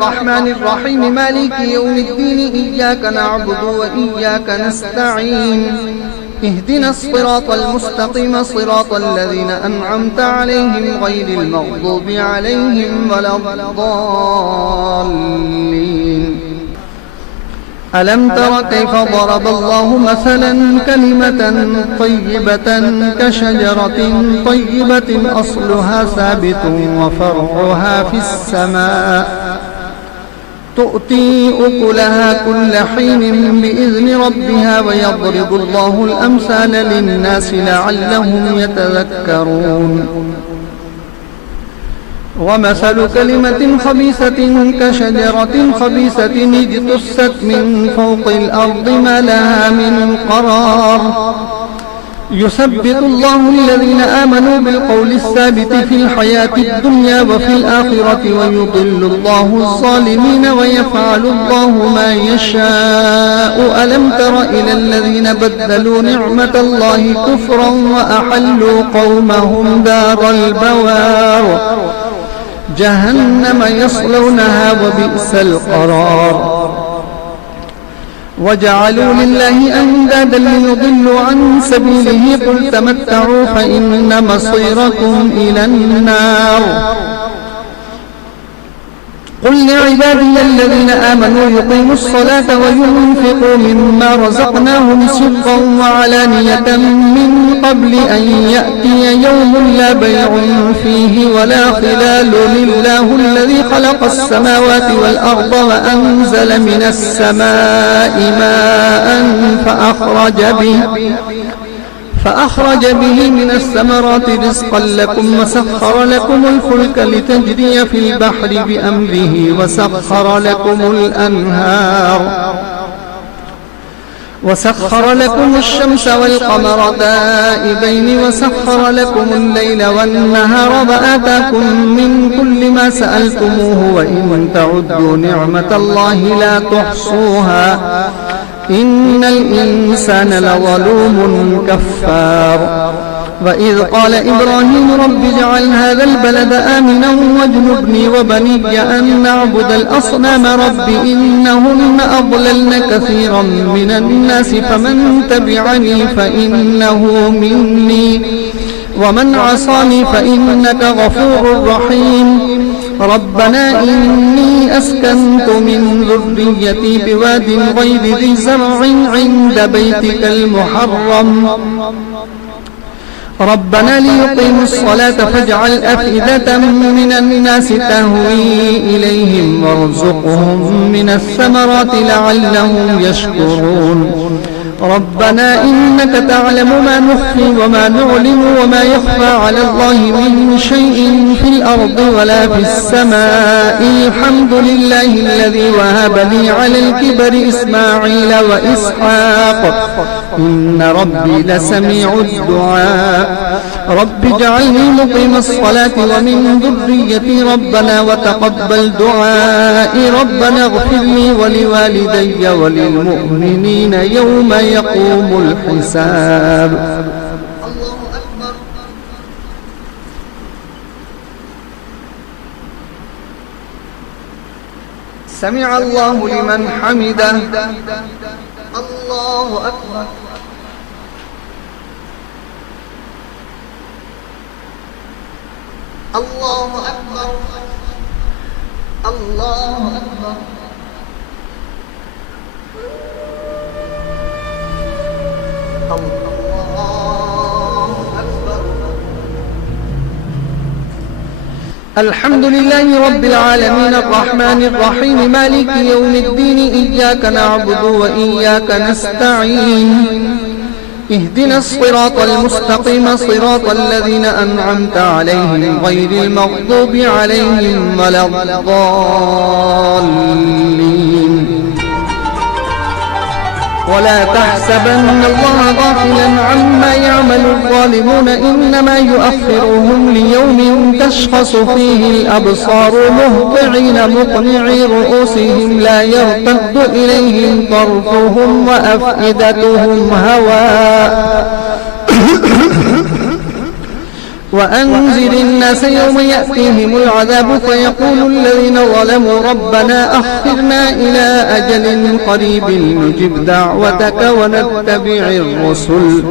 الرحمن الرحيم مالك يوم الدين إياك نعبد وإياك نستعين اهدنا الصراط المستقيم صراط الذين أنعمت عليهم غير المغضوب عليهم ولا الضالين. ألم تر كيف ضرب الله مثلا كلمة طيبة كشجرة طيبة أصلها ثابت وفرعها في السماء تؤتي أكلها كل حين بإذن ربها ويضرب الله الأمثال للناس لعلهم يتذكرون. ومثل كلمة خبيثة كشجرة خبيثة اجتثت من فوق الأرض ما لها من قرار يثبت الله الذين آمنوا بالقول الثابت في الحياة الدنيا وفي الآخرة ويضل الله الظالمين ويفعل الله ما يشاء. ألم تر إلى الذين بدلوا نعمة الله كفرا وأحلوا قومهم دار البوار جهنم يصلونها وبئس القرار. وجعلوا لله أندادا ليضلوا عن سبيله قل تمتعوا فإن مصيركم إلى النار. قل لعبادي الذين آمنوا يقيموا الصلاة وينفقوا مما رزقناهم سرا وعلانية من قبل أن يأتي يوم لا بيع فيه ولا خلال لله الذي خلق السماوات والأرض وأنزل من السماء ماء فأخرج به من الثمرات رزقا لكم وسخر لكم الفلك لتجري في البحر بأمره وسخر لكم الأنهار وسخر لكم الشمس والقمر دائبين وسخر لكم الليل والنهار وآتاكم من كل ما سألتموه وإن تعدوا نعمة الله لا تحصوها إن الإنسان لظلوم كفار. وإذ قال إبراهيم رب اجعل هذا البلد آمنا واجنبني وبني أن نعبد الأصنام رب إنهن أضللن كثيرا من الناس فمن تبعني فإنه مني ومن عصاني فإنك غفور رحيم. ربنا إني أسكنت من ذريتي بواد غير ذي زرع عند بيتك المحرم ربنا ليقيموا الصلاة فاجعل أفئدة من الناس تهوي إليهم وارزقهم من الثمرات لعلهم يشكرون. ربنا إنك تعلم ما نخفي وما نعلن وما يخفى على الله من شيء في الأرض ولا في السماء. الحمد لله الذي وهب لي على الكبر إسماعيل وإسحاق إن ربي لسميع الدعاء. رب اجعلني مقيم الصلاة ومن ذريتي ربنا وتقبل دعائي. ربنا اغفر لي ولوالدي وللمؤمنين يوم يقوم الحساب. الله أكبر. سمع الله لمن حمده. الله أكبر. الله أكبر. الله أكبر. الحمد لله رب العالمين الرحمن الرحيم مالك يوم الدين إياك نعبد وإياك نستعين اهدنا الصراط المستقيم صراط الذين أنعمت عليهم غير المغضوب عليهم ولا الضالين. ولا تحسبن الله غافلا عما يعمل الظالمون إنما يؤخرهم ليوم تشخص فيه الأبصار مهطعين مقنعي رؤوسهم لا يرتد إليهم طرفهم وأفئدتهم هواء وأنذر الناس يوم يأتيهم العذاب فيقول الذين ظلموا ربنا أخرنا إلى أجل قريب نجب دعوتك ونتبع الرسل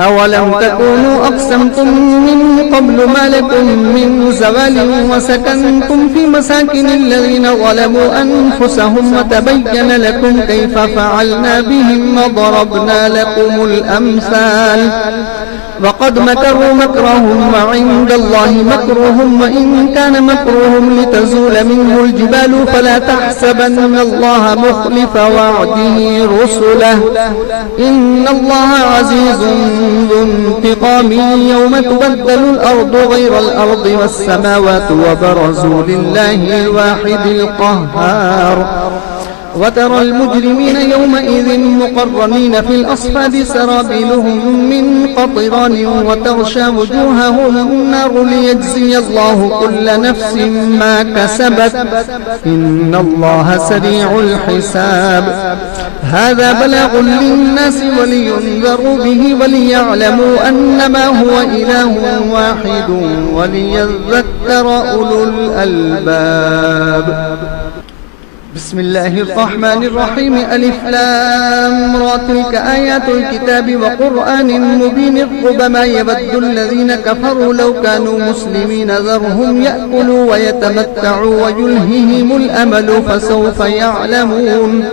أولم تكونوا أقسمتم من قبل ما لكم من زوال وسكنتم في مساكن الذين ظلموا أنفسهم وتبين لكم كيف فعلنا بهم وضربنا لكم الأمثال وقد مكروا مكرهم وعند الله مكرهم وإن كان مكرهم لتزول منه الجبال فلا تحسبن الله مخلف وعده رسله إن الله عزيز ذو انتقام يوم تبدل الأرض غير الأرض والسماوات وبرزوا لله الواحد القهار وترى المجرمين يومئذ مقرنين في الأصفاد سرابيلهم من قطران وتغشى وجوههم النار ليجزي الله كل نفس ما كسبت إن الله سريع الحساب هذا بلاغ للناس ولينذروا به وليعلموا أنما هو إله واحد وليذكر أولو الألباب بسم الله الرحمن الرحيم ألف لام را تلك آيات الكتاب وقرآن مبين ربما يود الذين كفروا لو كانوا مسلمين ذرهم يأكلوا ويتمتعوا ويلههم الأمل فسوف يعلمون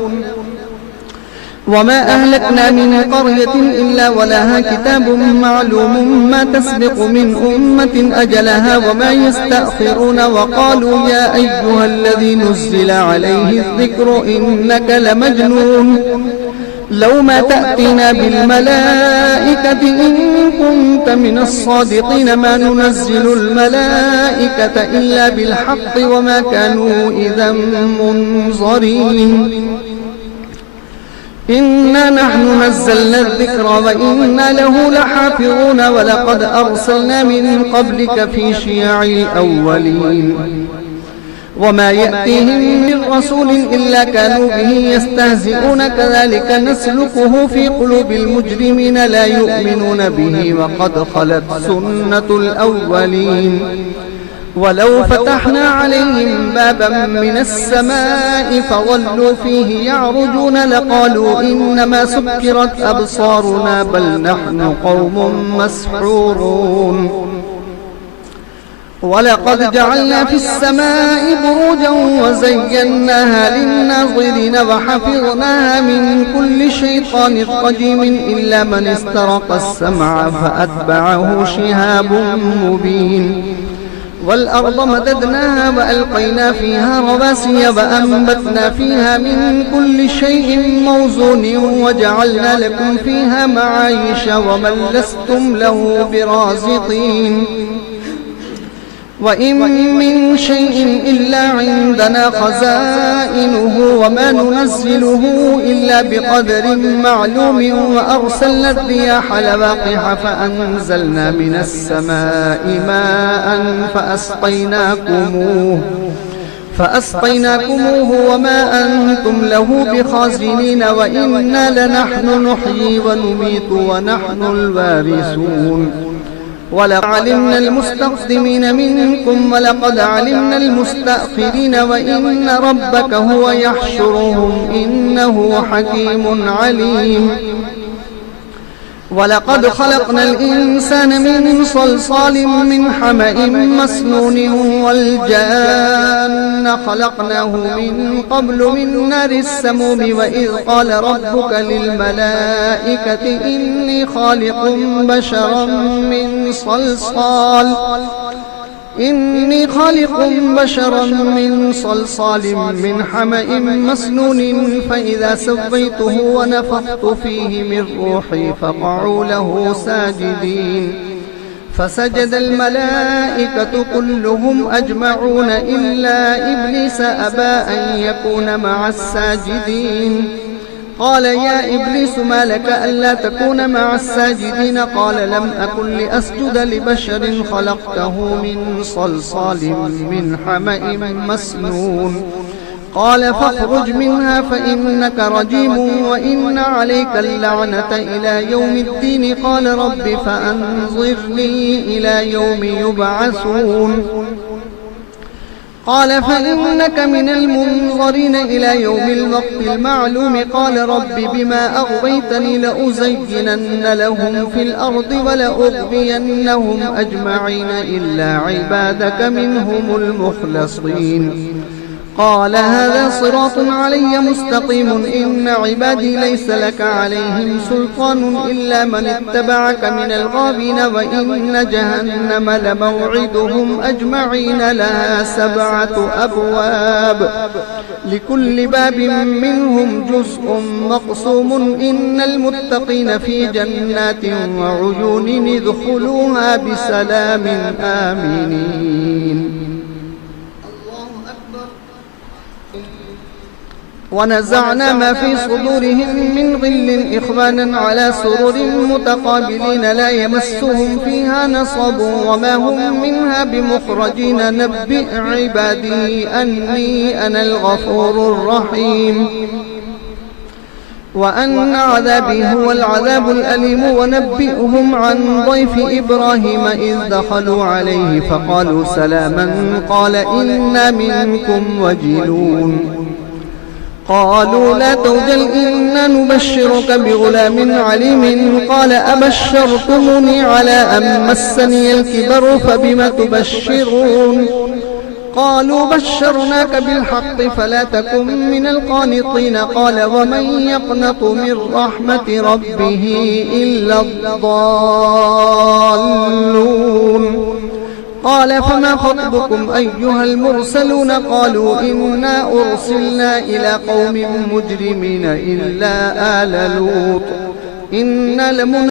وما أهلكنا من قرية إلا ولها كتاب معلوم ما تسبق من أمة أجلها وما يستأخرون وقالوا يا أيها الذي نزل عليه الذكر إنك لمجنون لو ما تأتينا بالملائكة إن كنت من الصادقين ما ننزل الملائكة إلا بالحق وما كانوا إذا منظرين إنا نحن نزلنا الذكر وإنا له لحافظون ولقد أرسلنا من قبلك في شيع الأولين وما يأتيهم من رسول إلا كانوا به يستهزئون كذلك نسلكه في قلوب المجرمين لا يؤمنون به وقد خلت سنة الأولين ولو فتحنا عليهم بابا من السماء فظلوا فيه يعرجون لقالوا إنما سكرت أبصارنا بل نحن قوم مسحورون ولقد جعلنا في السماء بروجا وزيناها للناظرين وحفظناها من كل شيطان رجيم إلا من استرق السمع فأتبعه شهاب مبين والأرض مددناها وألقينا فيها رواسي وأنبتنا فيها من كل شيء موزون وجعلنا لكم فيها معايش ومن لستم له برازقين وإن من شيء إلا عندنا خزائنه وما ننزله إلا بقدر معلوم وأرسلنا الرياح لواقح فأنزلنا من السماء ماء فأسقيناكموه وما أنتم له بخازنين وإنا لنحن نحيي ونميت ونحن الوارثون ولقد علمنا المستقدمين منكم ولقد علمنا المستأخرين وإن ربك هو يحشرهم إنه حكيم عليم ولقد خلقنا الإنسان من صلصال من حمأ مسنون والجان خلقناه من قبل من نار السموم وإذ قال ربك للملائكة إني خالق بشرا من صلصال من حمأ مسنون فإذا سويته ونفخت فيه من روحي فقعوا له ساجدين فسجد الملائكة كلهم أجمعون إلا إبليس أبى أن يكون مع الساجدين قال يا إبليس ما لك ألا تكون مع الساجدين قال لم أكن لأسجد لبشر خلقته من صلصال من حمأ مسنون قال فاخرج منها فإنك رجيم وإن عليك اللعنة إلى يوم الدين قال رب فأنظرني إلى يوم يبعثون قال فإنك من المنظرين إلى يوم الوقت المعلوم قال رب بما أغويتني لأزينن لهم في الأرض ولأغوينهم أجمعين إلا عبادك منهم المخلصين قال هذا صراط علي مستقيم إن عبادي ليس لك عليهم سلطان إلا من اتبعك من الغابين وإن جهنم لموعدهم أجمعين لها 7 أبواب لكل باب منهم جزء مقسوم إن المتقين في جنات وعيون ادخلوها بسلام آمنين ونزعنا ما في صدورهم من غل إخوانا على سرر متقابلين لا يمسهم فيها نصب وما هم منها بمخرجين نبئ عبادي أني أنا الغفور الرحيم وأن عذابي هو العذاب الأليم ونبئهم عن ضيف إبراهيم إذ دخلوا عليه فقالوا سلاما قال إنا منكم وجلون قالوا لا توجل إنا نبشرك بغلام عليم قال أبشرتموني على أن مسني الكبر فبم تبشرون قالوا بشرناك بالحق فلا تكن من القانطين قال ومن يقنط من رحمة ربه إلا الضالون قال فما خطبكم أيها المرسلون قالوا إنا أرسلنا إلى قوم مجرمين إلا آل لوط إنا